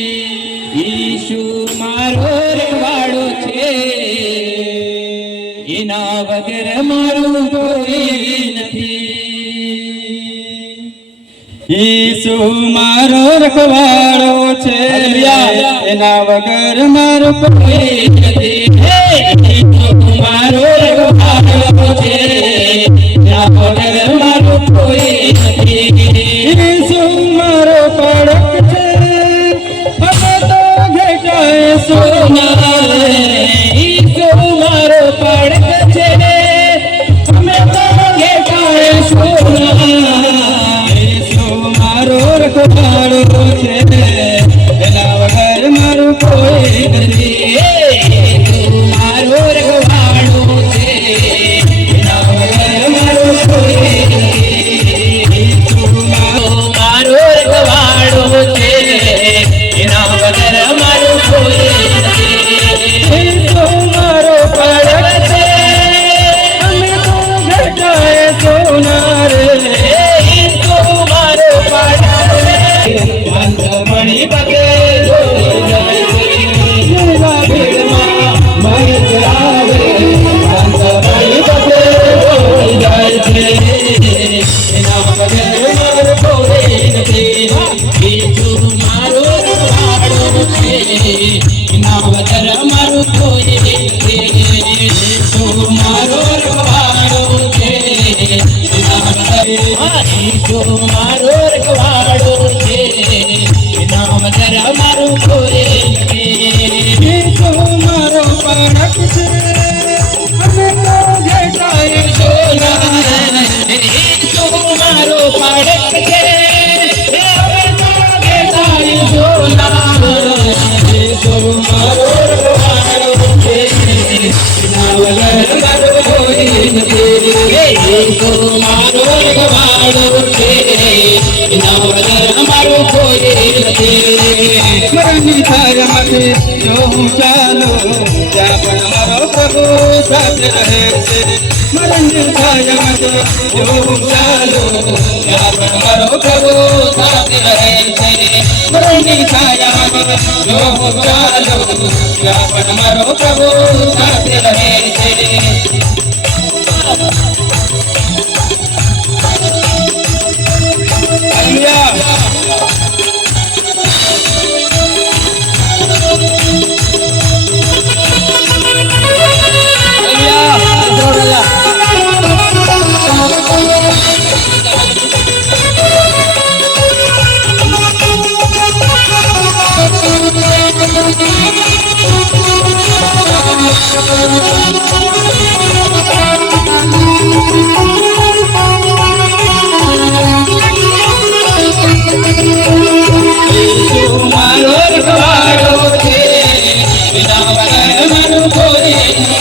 ઈશુ મારો રખવાડો છે, એના વગર મારું કોઈ નથી. ઈશુ મારો રખવાડો છે, એના વગર મારું કોઈ નથી. ઈશુ મારો રખવાડો છે, એના વગર મારું કોઈ નથી. ઈશુ મારો પડક છે, સોના. ઈશુ મારો પડક છે, અમે તો ઘેટાય સોના. ઈશુ મારો રખવાડો છે, એના વગર મારું કોઈ નથી. ઈશુ મારો રખવાડો છે, એના વગર મારું કોઈ નથી. ઈશુ મારો રખવાડો છે, એના વગર મારું કોઈ નથી. ઈશુ મારો પડક છે, અમે તો ઘટાય સોના રે. ઈશુ મારો પડક છે, અંત મણી પગે જોઈ જાય છે. જેના ભીડમાં મન ચલાવે, અંત મણી પગે જોઈ જાય છે. એના વગર મારું કોઈ નથી. ઈશુ મારો રખવાડો છે, એના વગર મારું કોઈ નથી. ઈશુ મારો રખવાડો છે, એના વગર ઈશુ મારો રખવાડો છે, એના વગર મારું કોઈ નથી. ઈશુ મારો પડક છે, અમે તો ઘેટાય સોના. ઈશુ મારો પડક છે, અમે તો ઘેટાય સોના. ઈશુ મારો રખવાડો છે, એના વગર મારું કોઈ નથી. ઈશુ મારો રખવાડો છે, એના વગર મારું કોઈ નથી. મરણની છાયામાંથી જો હું ચાલું, ત્યાં પણ મારો પ્રભુ સાથે રહે છે. મરણની છાયામાંથી જો હું ચાલું, ત્યાં પણ મારો પ્રભુ સાથે રહે છે. મરણની છાયામાંથી જો હું ચાલું, ત્યાં પણ મારો પ્રભુ સાથે રહે છે. મારો રખવાડો છે, એના વગર મારું કોઈ નથી.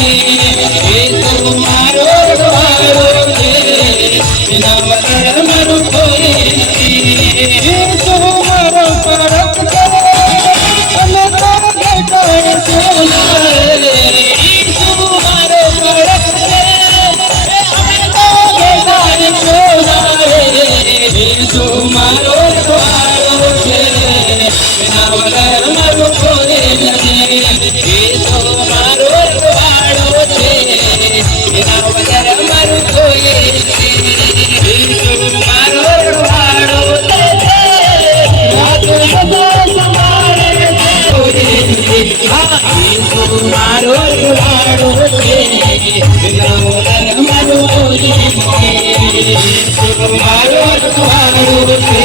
મારો રખવાડો છે,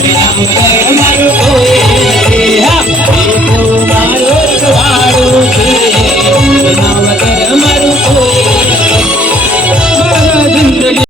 એના વગર